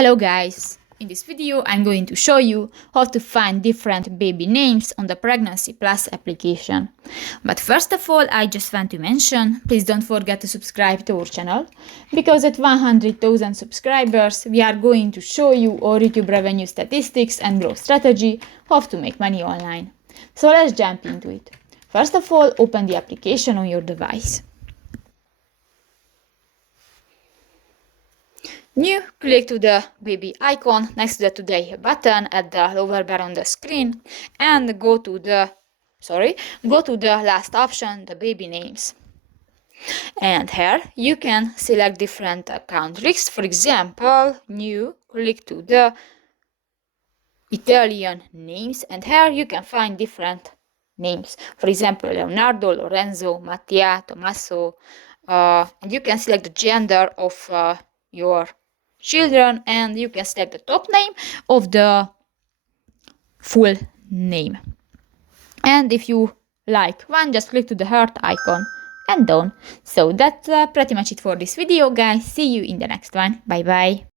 Hello guys! In this video I'm going to show you how to find different baby names on the Pregnancy Plus application. But first of all, I just want to mention, please don't forget to subscribe to our channel, because at 100,000 subscribers we are going to show you our YouTube revenue statistics and growth strategy, how to make money online. So let's jump into it. First of all, open the application on your device. New, click to the baby icon next to the Today button at the lower bar on the screen and go to the last option, the baby names. And here you can select different countries. For example, new, click to the Italian names, and here you can find different names. For example, Leonardo, Lorenzo, Mattia, Tommaso, and you can select the gender of your children, and you can select the top name of the full name. And if you like one, just click to the heart icon and done. So that's pretty much it for this video, guys. See you in the next one. Bye bye.